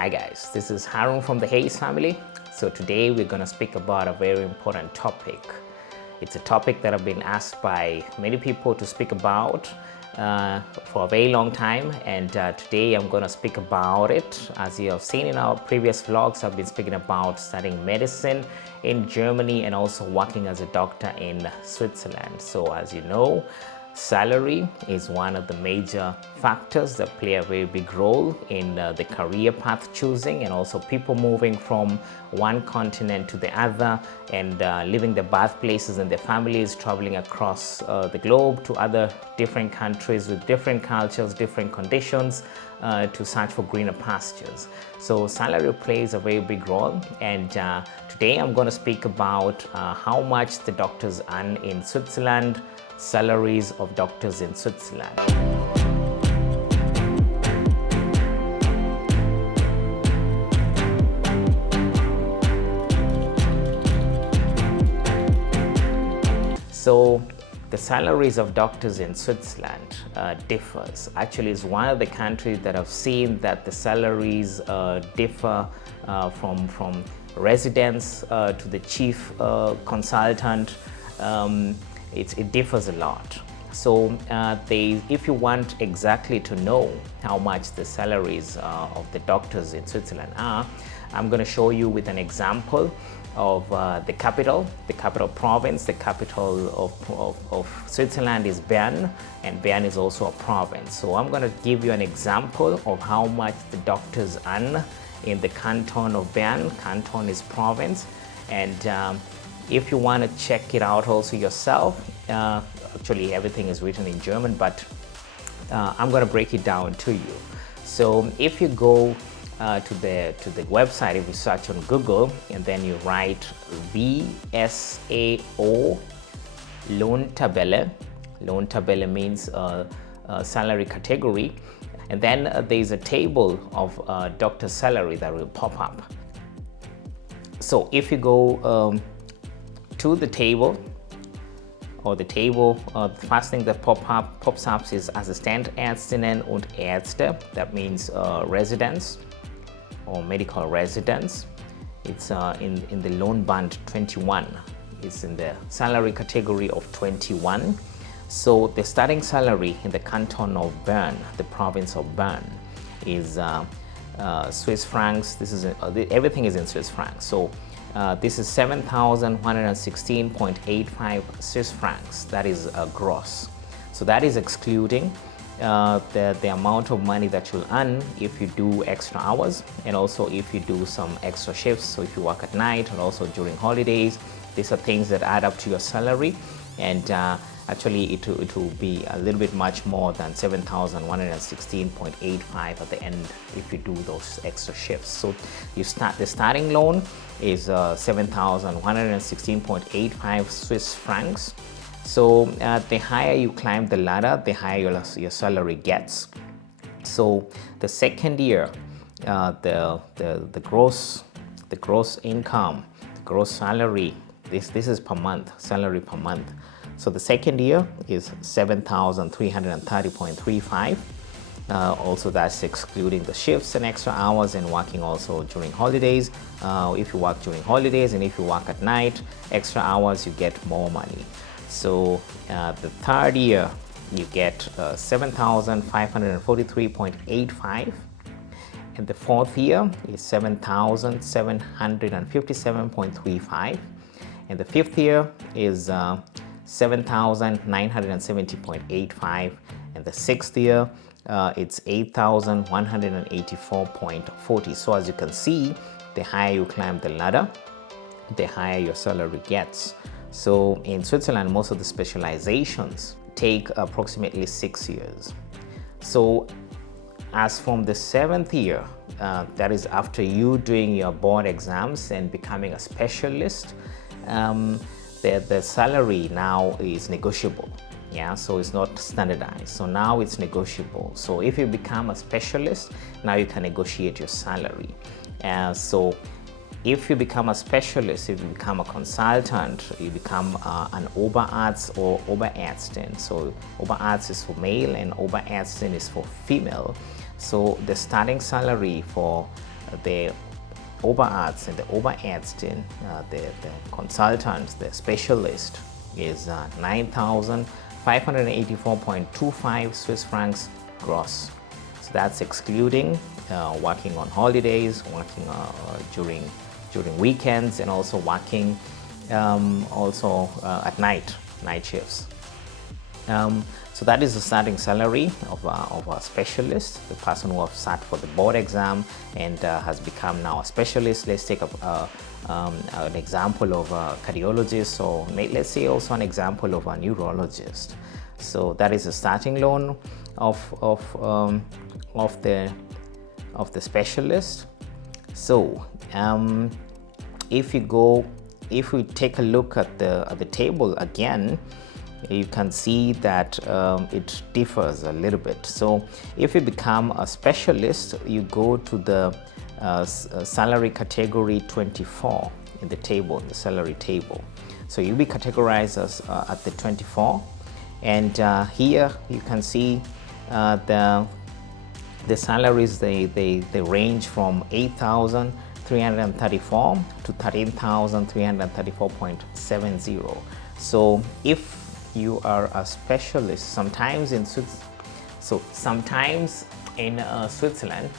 Hi guys, this is Harun from the Hayes family. So today we're going to speak about a very important topic. It's a topic that I've been asked by many people to speak about for a very long time, and today I'm going to speak about it. As you have seen in our previous vlogs, I've been speaking about studying medicine in Germany and also working as a doctor in Switzerland. So as you know, salary is one of the major factors that play a very big role in the career path choosing, and also people moving from one continent to the other and leaving their birthplaces and their families, traveling across the globe to other different countries with different cultures, different conditions to search for greener pastures. So salary plays a very big role, and today I'm going to speak about how much the doctors earn in Switzerland, salaries of doctors in Switzerland. So the salaries of doctors in Switzerland differs. Actually, it's one of the countries that I've seen that the salaries differ from residents to the chief consultant. It differs a lot. So if you want exactly to know how much the salaries of the doctors in Switzerland are, I'm going to show you with an example of the capital province. The capital of Switzerland is Bern, and Bern is also a province. So I'm going to give you an example of how much the doctors earn in the canton of Bern. Canton is province, and if you want to check it out also yourself, actually everything is written in German, but I'm going to break it down to you. So if you go to the website, if you search on Google and then you write VSAO Lohntabelle means salary category, and then there is a table of doctor's salary that will pop up. So if you go to the table, the first thing that pops up is Assistenzärztinnen und Ärzte. That means residents or medical residents. It's in the Lohnband 21. It's in the salary category of 21. So the starting salary in the canton of Bern, the province of Bern, is Swiss francs. This is everything is in Swiss francs. So this is 7,116.85 Swiss francs. That is gross. So that is excluding the amount of money that you'll earn if you do extra hours, and also if you do some extra shifts. So if you work at night and also during holidays, these are things that add up to your salary, and actually it will be a little bit much more than 7,116.85 at the end if you do those extra shifts. So the starting loan is 7,116.85 Swiss francs. So the higher you climb the ladder, the higher your salary gets. So the second year, the gross income, the gross salary, this is per month, salary per month. So the second year is 7,330.35. Also that's excluding the shifts and extra hours and working also during holidays. If you work during holidays and if you work at night, extra hours, you get more money. So the third year you get 7,543.85, and the fourth year is 7,757.35, and the fifth year is 7,970.85, and the sixth year it's 8,184.40. So as you can see, the higher you climb the ladder, the higher your salary gets. So in Switzerland, most of the specializations take approximately 6 years. So as from the seventh year, that is after you doing your board exams and becoming a specialist, the salary now is negotiable. Yeah, so it's not standardized. So now it's negotiable. So if you become a specialist, now you can negotiate your salary. So if you become a specialist, if you become a consultant, you become an Oberarzt or Oberärztin. So Oberarzt is for male and Oberärztin is for female. So the starting salary for the Oberarzt and the Oberärztin, the consultants, the specialist, is 9,584.25 Swiss francs gross. So that's excluding working on holidays, working during weekends, and also working at night shifts. So that is the starting salary of a specialist, the person who has sat for the board exam and has become now a specialist. Let's take an example of a cardiologist, or let's say also an example of a neurologist. So that is the starting loan of the specialist. So if we take a look at the table again, you can see that it differs a little bit. So if you become a specialist, you go to the salary category 24 in the table, in the salary table. So you'll be categorized as at the 24, and here you can see the salaries. They range from 8,334 to 13,334.70. So if you are a specialist, sometimes in Switzerland,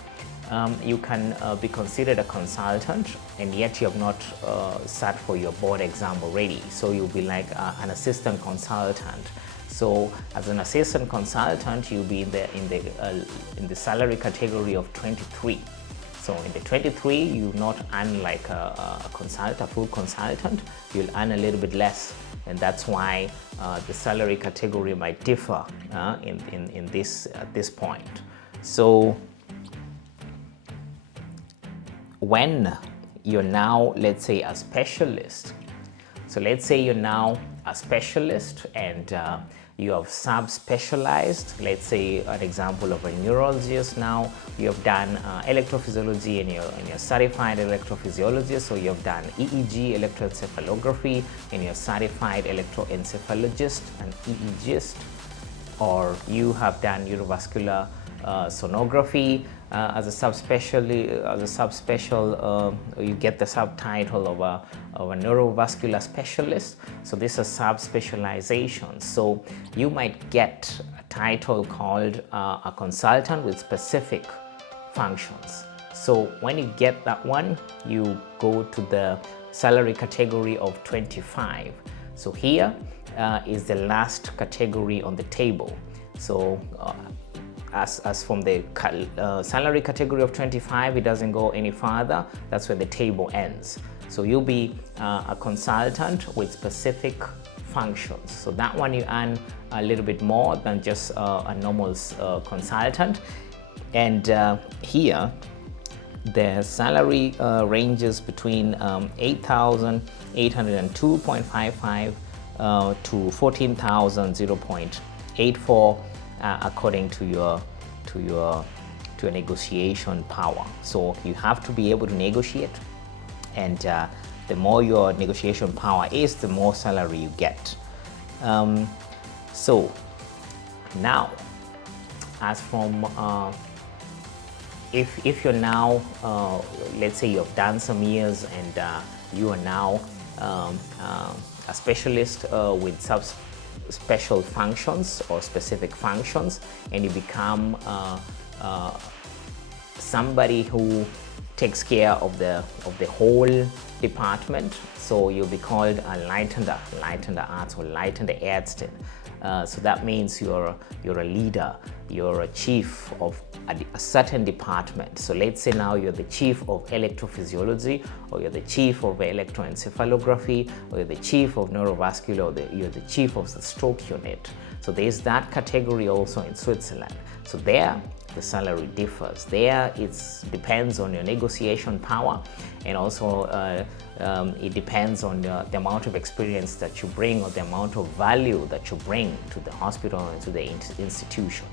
you can be considered a consultant, and yet you have not sat for your board exam already. So you'll be like an assistant consultant. So as an assistant consultant, you'll be in the salary category of 23. So in the 23, you not earn like a full consultant. You'll earn a little bit less, and that's why the salary category might differ in this at this point. So when you're now, let's say, a specialist, so let's say you're now a specialist and you have sub-specialized. Let's say an example of a neurologist. Now you have done electrophysiology and you're certified electrophysiologist, so you have done EEG, electroencephalography, and you're certified electroencephalogist and EEGist, or you have done neurovascular sonography as a subspecial. You get the subtitle of a neurovascular specialist. So this is subspecialization. So you might get a title called a consultant with specific functions. So when you get that one, you go to the salary category of 25. So here is the last category on the table. So as from the salary category of 25, it doesn't go any further. That's where the table ends. So you'll be a consultant with specific functions. So that one you earn a little bit more than just a normal consultant. And here the salary ranges between 8,802.55 to 14,000.84 according to your negotiation power. So you have to be able to negotiate, and the more your negotiation power is, the more salary you get. So now, as from if you're now, let's say you have done some years and you are now a specialist with special functions or specific functions, and you become somebody who takes care of the whole department. So you'll be called a leitender Arzt or leitende Ärztin. So that means you're a leader, you're a chief of a certain department. So let's say now you're the chief of electrophysiology, or you're the chief of electroencephalography, or you're the chief of neurovascular, or you're the chief of the stroke unit. So there's that category also in Switzerland. So there the salary differs. There it depends on your negotiation power, and also it depends on the amount of experience that you bring, or the amount of value that you bring to the hospital and to the institution.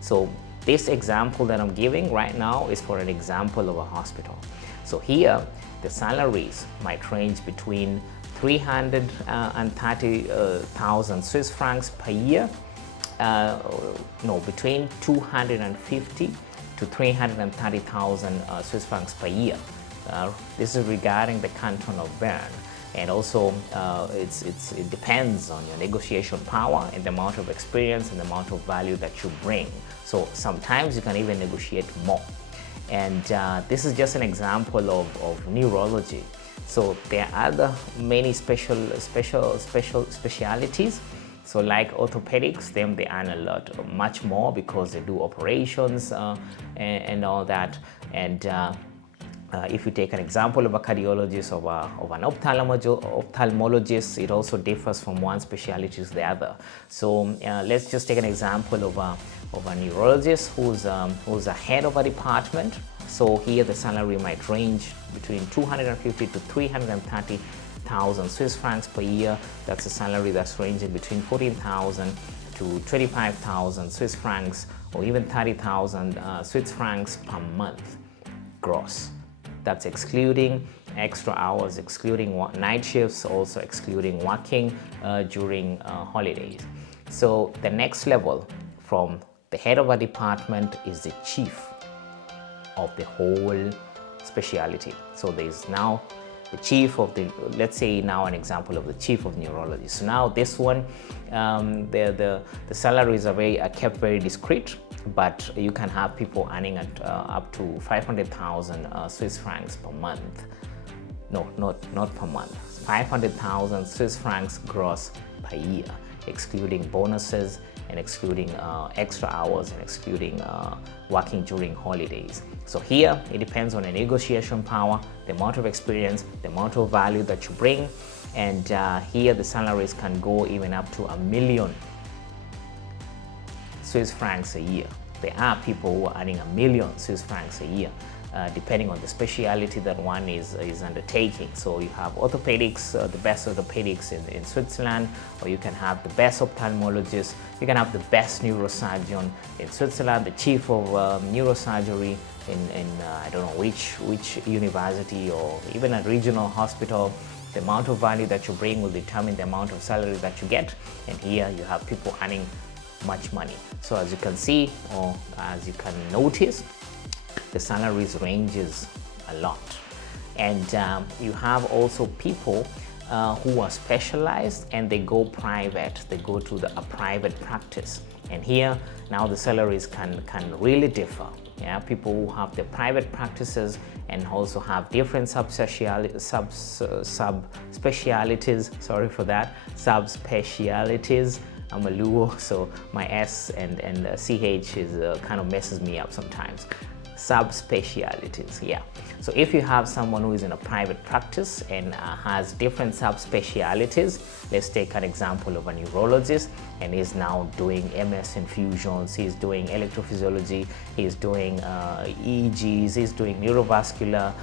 So this example that I'm giving right now is for an example of a hospital. So here the salaries might range between 330,000 Swiss francs per year, between 250 to 330,000 Swiss francs per year. This is regarding the canton of Bern. And also, it depends on your negotiation power and the amount of experience and the amount of value that you bring. So sometimes you can even negotiate more. And this is just an example of neurology. So there are other many specialities. So like orthopedics, them they earn a lot, much more, because they do operations and all that. And if you take an example of a cardiologist or an ophthalmologist, it also differs from one specialty to the other. So let's just take an example of a neurologist who's a head of a department. So here the salary might range between 250 to 330,000 Swiss francs per year. That's a salary that's ranging between 14,000 to 25,000 Swiss francs, or even 30,000 Swiss francs per month gross. That's excluding extra hours, excluding night shifts, also excluding working during holidays. So the next level from the head of a department is the chief of the whole specialty. So there's now the chief of the, let's say now an example of the chief of neurology. So now this one, the salaries are kept very discreet, but you can have people earning at up to 500,000 Swiss francs per month. No, not per month. 500,000 Swiss francs gross per year, excluding bonuses and excluding extra hours and excluding working during holidays. So here it depends on the negotiation power, the amount of experience, the amount of value that you bring, and here the salaries can go even up to 1 million Swiss francs a year. There are people who are earning 1 million Swiss francs a year, depending on the speciality that one is undertaking. So you have orthopedics, the best orthopedics in Switzerland, or you can have the best ophthalmologist, you can have the best neurosurgeon in Switzerland, the chief of neurosurgery in I don't know which university, or even a regional hospital. The amount of value that you bring will determine the amount of salary that you get, and here you have people earning much money. So as you can see, or as you can notice, the salaries ranges a lot. And you have also people who are specialized and they go private, they go to a private practice. And here now the salaries can really differ. Yeah, people who have the private practices and also have different subspecialities, sorry for that, subspecialities. I'm a Luo, so my S and CH is kind of messes me up sometimes. Subspecialties, yeah. So if you have someone who is in a private practice and has different subspecialties, let's take an example of a neurologist, and he's now doing MS infusions, he's doing electrophysiology, he's doing EEGs, he's doing neurovascular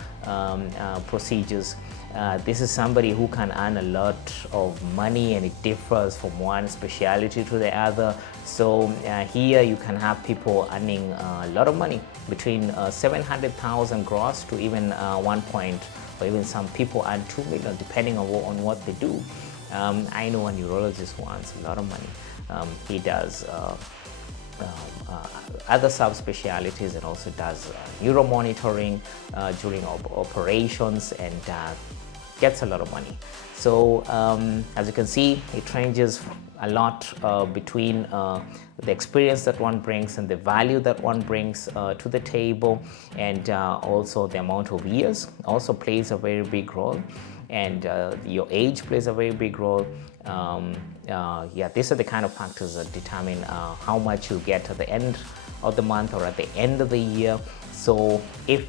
procedures. This is somebody who can earn a lot of money, and it differs from one specialty to the other. So here you can have people earning a lot of money, between 700,000 gross to even 1 point, or even some people earn 2 million depending on what they do. I know a neurologist who earns a lot of money. He does other subspecialties and also does neuromonitoring during operations, and gets a lot of money. So as you can see, it ranges a lot between the experience that one brings and the value that one brings to the table, and also the amount of years also plays a very big role, and your age plays a very big role. Yeah, these are the kind of factors that determine how much you get at the end of the month or at the end of the year. So if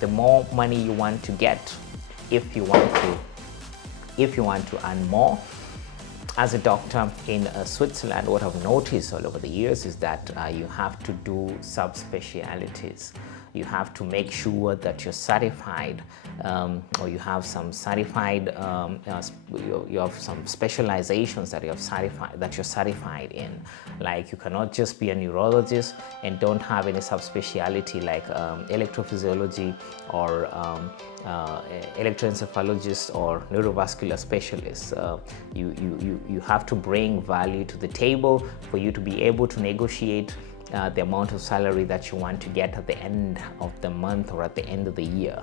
the more money you want to get, if you want to earn more as a doctor in Switzerland, what I've noticed all over the years is that you have to do subspecialties. You have to make sure that you're certified, or you have some certified, you have some specializations that you're certified in. Like you cannot just be a neurologist and don't have any subspecialty like electrophysiology or electroencephalologist or neurovascular specialist. You have to bring value to the table for you to be able to negotiate the amount of salary that you want to get at the end of the month or at the end of the year.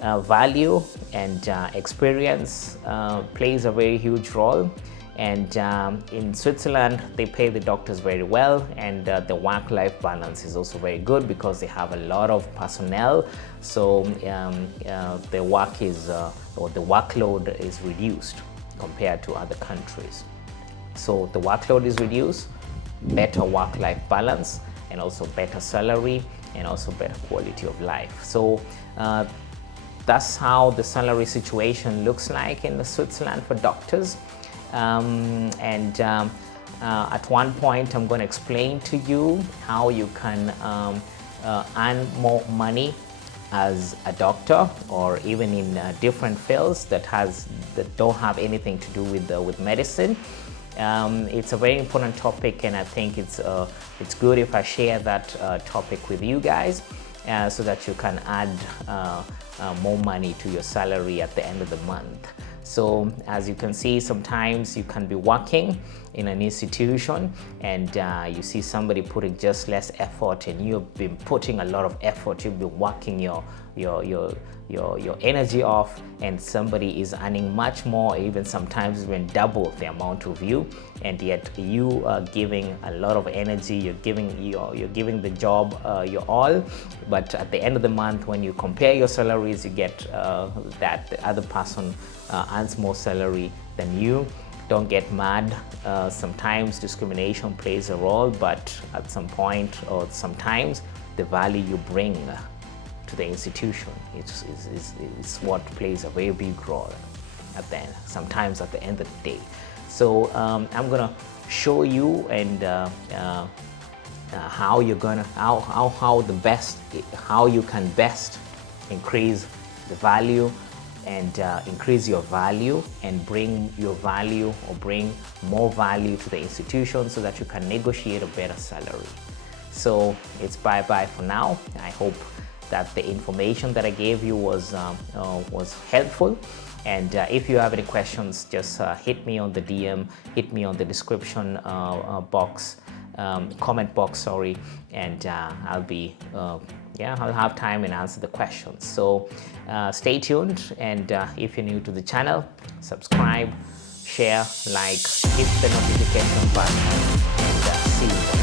Value and experience plays a very huge role. And in Switzerland, they pay the doctors very well, and the work-life balance is also very good because they have a lot of personnel. So the work is, or the workload is reduced compared to other countries. So the workload is reduced, better work-life balance, and also better salary, and also better quality of life. So that's how the salary situation looks like in Switzerland for doctors. At one point, I'm going to explain to you how you can earn more money as a doctor, or even in different fields that don't have anything to do with medicine. It's a very important topic, and I think it's good if I share that topic with you guys, so that you can add more money to your salary at the end of the month. So as you can see, sometimes you can be working in an institution and you see somebody putting just less effort, and you've been putting a lot of effort. You've been working your energy off, and somebody is earning much more, even sometimes even double the amount of you, and yet you are giving a lot of energy. You're giving the job your all, but at the end of the month, when you compare your salaries, you get that the other person earns more salary than you. Don't get mad. Sometimes discrimination plays a role, but at some point or sometimes the value you bring to the institution is what plays a very big role sometimes at the end of the day. So I'm gonna show you and how you can best increase the value and increase your value and bring your value or bring more value to the institution so that you can negotiate a better salary. So it's bye-bye for now. I hope that the information that I gave you was helpful. And if you have any questions, just hit me on the DM, hit me on the description box, comment box, sorry, and I'll have time and answer the questions. So stay tuned, and if you're new to the channel, subscribe, share, like, hit the notification button, and see you.